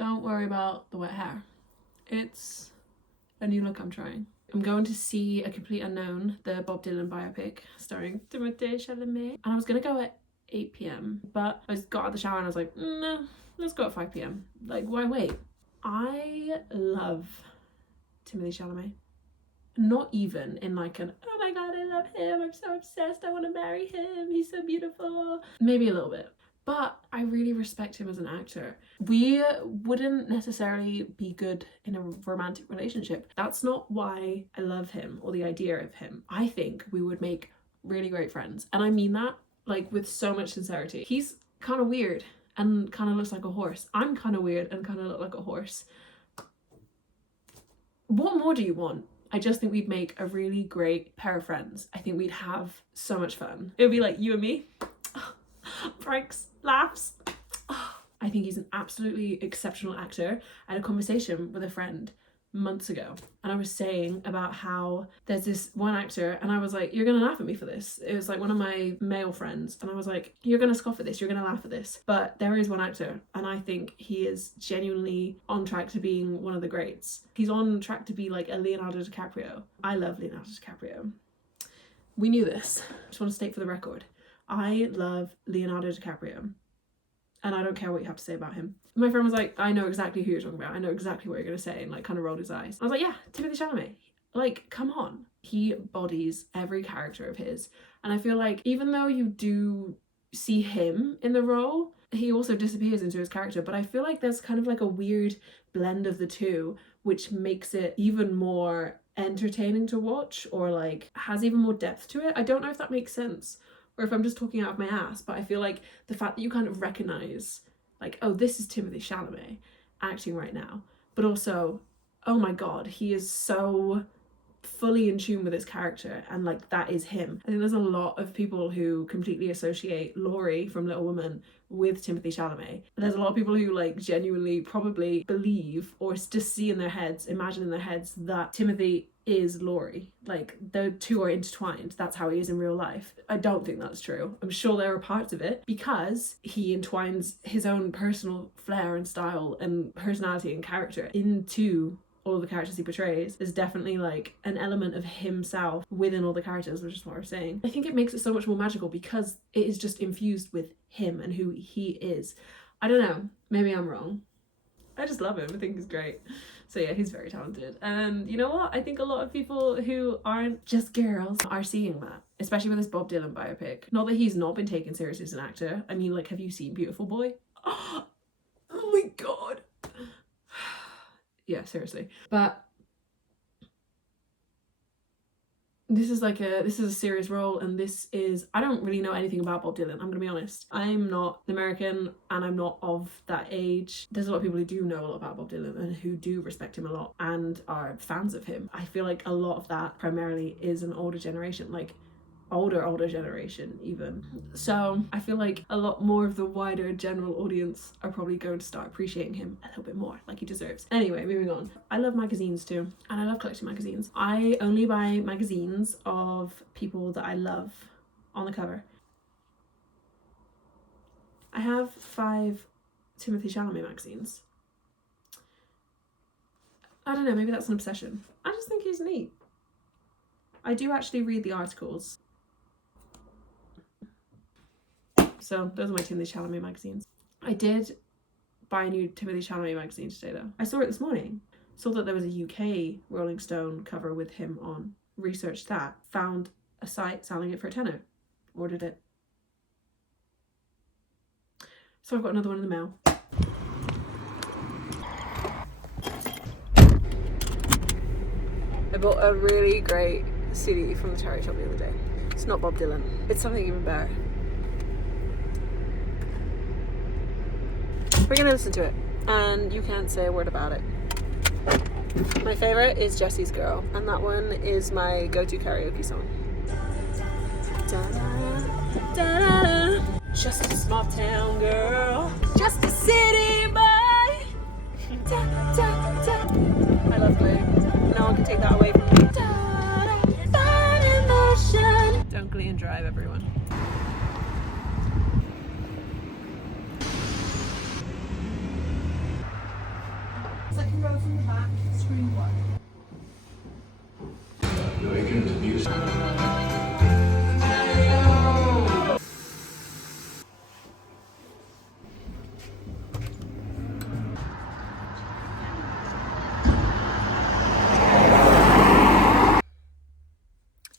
Don't worry about the wet hair. It's a new look I'm trying. I'm going to see A Complete Unknown, the Bob Dylan biopic starring Timothée Chalamet. And I was going to go at 8 p.m. but I got out of the shower and I was like, no, let's go at 5 p.m. Like, why wait? I love Timothée Chalamet. Not even in like an, oh my god, I love him, I'm so obsessed, I want to marry him, he's so beautiful. Maybe a little bit. But I really respect him as an actor. We wouldn't necessarily be good in a romantic relationship. That's not why I love him or the idea of him. I think we would make really great friends. And I mean that like with so much sincerity. He's kind of weird and kind of looks like a horse. I'm kind of weird and kind of look like a horse. What more do you want? I just think we'd make a really great pair of friends. I think we'd have so much fun. It would be like you and me. Pranks, laughs. I think he's an absolutely exceptional actor. I had a conversation with a friend months ago and I was saying about how there's this one actor and I was like, you're gonna laugh at me for this. It was like one of my male friends and I was like, you're gonna scoff at this, you're gonna laugh at this, but there is one actor and I think he is genuinely on track to being one of the greats. He's on track to be like a Leonardo DiCaprio. I love Leonardo DiCaprio. We knew this. Just want to state for the record, I love Leonardo DiCaprio and I don't care what you have to say about him. My friend was like, I know exactly who you're talking about. I know exactly what you're going to say, and like kind of rolled his eyes. I was like, yeah, Timothée Chalamet. Like, come on. He embodies every character of his. And I feel like even though you do see him in the role, he also disappears into his character. But I feel like there's kind of like a weird blend of the two, which makes it even more entertaining to watch or like has even more depth to it. I don't know if that makes sense or if I'm just talking out of my ass, but I feel like the fact that you kind of recognize like, oh, this is Timothée Chalamet acting right now, but also, oh my god, he is so fully in tune with his character and like that is him. I think there's a lot of people who completely associate Laurie from Little Women with Timothée Chalamet. There's a lot of people who like genuinely probably believe or just see in their heads, imagine in their heads that Timothy is Laurie. Like the two are intertwined. That's how he is in real life. I don't think that's true. I'm sure there are parts of it because he entwines his own personal flair and style and personality and character into all the characters he portrays. There's definitely like an element of himself within all the characters, which is what we're saying. I think it makes it so much more magical because it is just infused with him and who he is. I don't know, maybe I'm wrong. I just love him. I think he's great. So yeah, he's very talented. And you know what? I think a lot of people who aren't just girls are seeing that, especially with this Bob Dylan biopic. Not that he's not been taken seriously as an actor. I mean, like, have you seen Beautiful Boy? Oh my god. Yeah, seriously. But this is a serious role, and this is, I don't really know anything about Bob Dylan, I'm gonna be honest. I'm not American and I'm not of that age. There's a lot of people who do know a lot about Bob Dylan and who do respect him a lot and are fans of him. I feel like a lot of that primarily is an older generation, like older generation even. So I feel like a lot more of the wider general audience are probably going to start appreciating him a little bit more, like he deserves. Anyway, moving on. I love magazines too, and I love collecting magazines. I only buy magazines of people that I love on the cover. I have 5 Timothée Chalamet magazines. I don't know, maybe that's an obsession. I just think he's neat. I do actually read the articles. So those are my Timothée Chalamet magazines. I did buy a new Timothée Chalamet magazine today though. I saw it this morning. Saw that there was a UK Rolling Stone cover with him on. Researched that. Found a site selling it for a tenner. Ordered it. So I've got another one in the mail. I bought a really great CD from the charity shop the other day. It's not Bob Dylan. It's something even better. We're gonna listen to it, and you can't say a word about it. My favorite is Jesse's Girl, and that one is my go-to karaoke song. Da-da, da-da. Just a small town girl, just a city boy. Da, da, da. I love Glee. No one can take that away from me. Da, da, emotion. Don't Glee and drive, everyone. Second row from the back, screen 1. No ignorant abuse.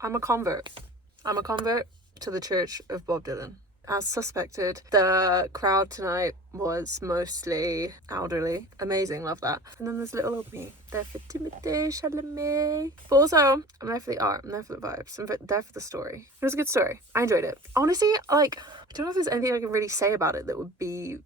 I'm a convert. I'm a convert to the Church of Bob Dylan. As suspected, the crowd tonight was mostly elderly. Amazing, love that. And then there's little old me. There for timothée, chalamet. But also, I'm there for the art, I'm there for the vibes, I'm there for the story. It was a good story. I enjoyed it. Honestly, like, I don't know if there's anything I can really say about it that would be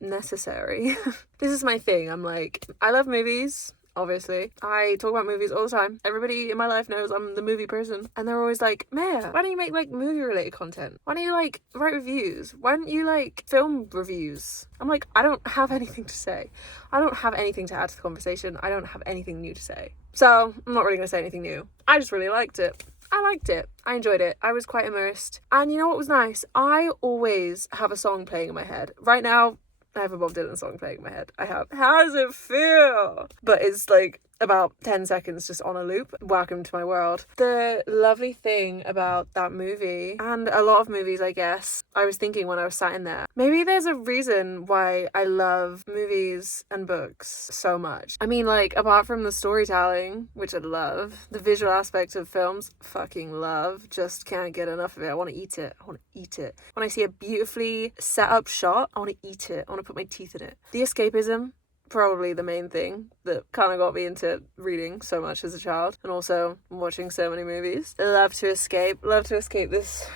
necessary. This is my thing. I'm like, I love movies. Obviously, I talk about movies all the time. Everybody in my life knows I'm the movie person, and they're always like, Maya, why don't you make like movie related content? Why don't you like write reviews? Why don't you like film reviews? I'm like, I don't have anything to say. I don't have anything to add to the conversation. I don't have anything new to say. So I'm not really gonna say anything new. I just really liked it. I liked it. I enjoyed it. I was quite immersed. And you know what was nice? I always have a song playing in my head. Right now, I have a Bob Dylan song playing in my head. I have How Does It Feel? But it's like about 10 seconds just on a loop. Welcome to my world. The lovely thing about that movie, and a lot of movies, I guess, I was thinking when I was sat in there, maybe there's a reason why I love movies and books so much. I mean, like, apart from the storytelling, which I love, the visual aspects of films, fucking love. Just can't get enough of it. I want to eat it. I want to eat it. When I see a beautifully set up shot, I want to eat it. I want to put my teeth in it. The escapism, probably the main thing that kind of got me into reading so much as a child, and also watching so many movies. Love to escape this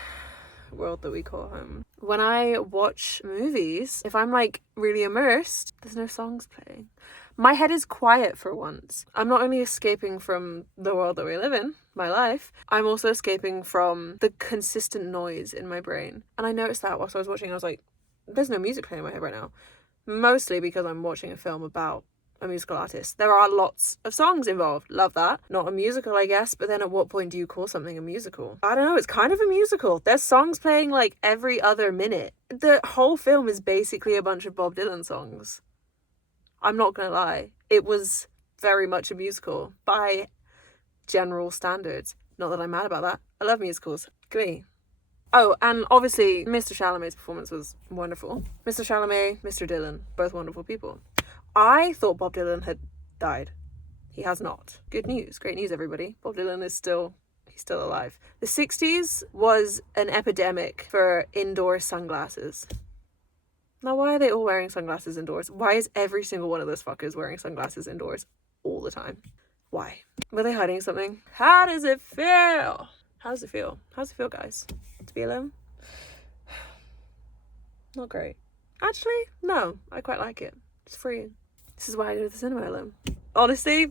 world that we call home. When I watch movies, if I'm like really immersed, there's no songs playing. My head is quiet for once. I'm not only escaping from the world that we live in, my life, I'm also escaping from the consistent noise in my brain. And I noticed that whilst I was watching, I was like, there's no music playing in my head right now. Mostly because I'm watching a film about a musical artist. There are lots of songs involved. Love that. Not a musical, I guess, but then at what point do you call something a musical? I don't know, it's kind of a musical. There's songs playing like every other minute. The whole film is basically a bunch of Bob Dylan songs. I'm not gonna lie. It was very much a musical by general standards. Not that I'm mad about that. I love musicals. Glee. Oh, and obviously, Mr. Chalamet's performance was wonderful. Mr. Chalamet, Mr. Dylan, both wonderful people. I thought Bob Dylan had died. He has not. Good news. Great news, everybody. Bob Dylan is still alive. The 60s was an epidemic for indoor sunglasses. Now, why are they all wearing sunglasses indoors? Why is every single one of those fuckers wearing sunglasses indoors all the time? Why? Were they hiding something? How does it feel? How does it feel? How does it feel, guys? To be alone? Not great. Actually, no. I quite like it. It's free. This is why I go to the cinema alone. Honestly,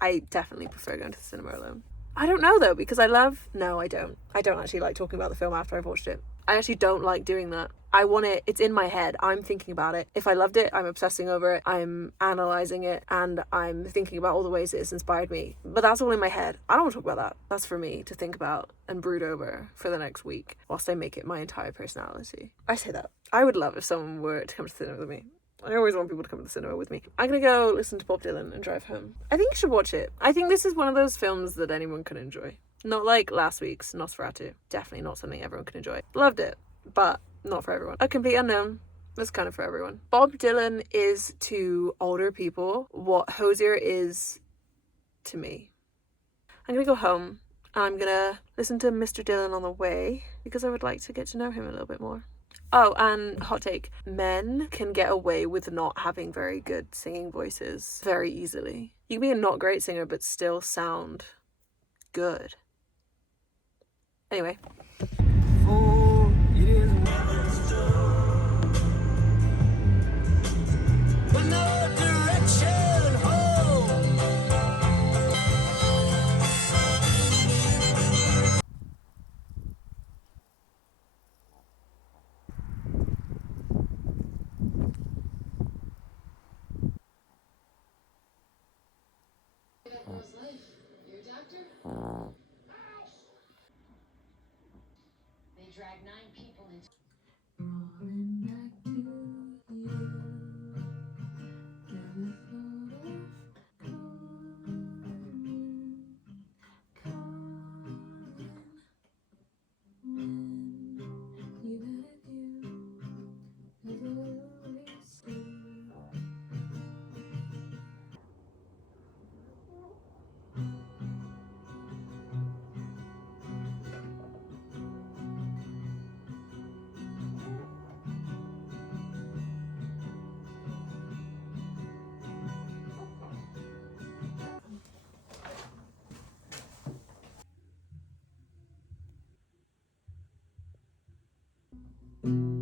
I definitely prefer going to the cinema alone. I don't know though, because I don't actually like talking about the film after I've watched it. I actually don't like doing that. I want it, it's in my head. I'm thinking about it. If I loved it, I'm obsessing over it. I'm analysing it, and I'm thinking about all the ways it's inspired me. But that's all in my head. I don't want to talk about that. That's for me to think about and brood over for the next week whilst I make it my entire personality. I say that. I would love if someone were to come to the cinema with me. I always want people to come to the cinema with me. I'm gonna go listen to Bob Dylan and drive home. I think you should watch it. I think this is one of those films that anyone can enjoy. Not like last week's Nosferatu. Definitely not something everyone can enjoy. Loved it, but not for everyone. A Complete Unknown. That's kind of for everyone. Bob Dylan is to older people what Hozier is to me. I'm gonna go home and I'm gonna listen to Mr. Dylan on the way because I would like to get to know him a little bit more. Oh, and hot take. Men can get away with not having very good singing voices very easily. You can be a not great singer but still sound good. Anyway. They dragged 9 people into Rolling back to you. Never thought Bye.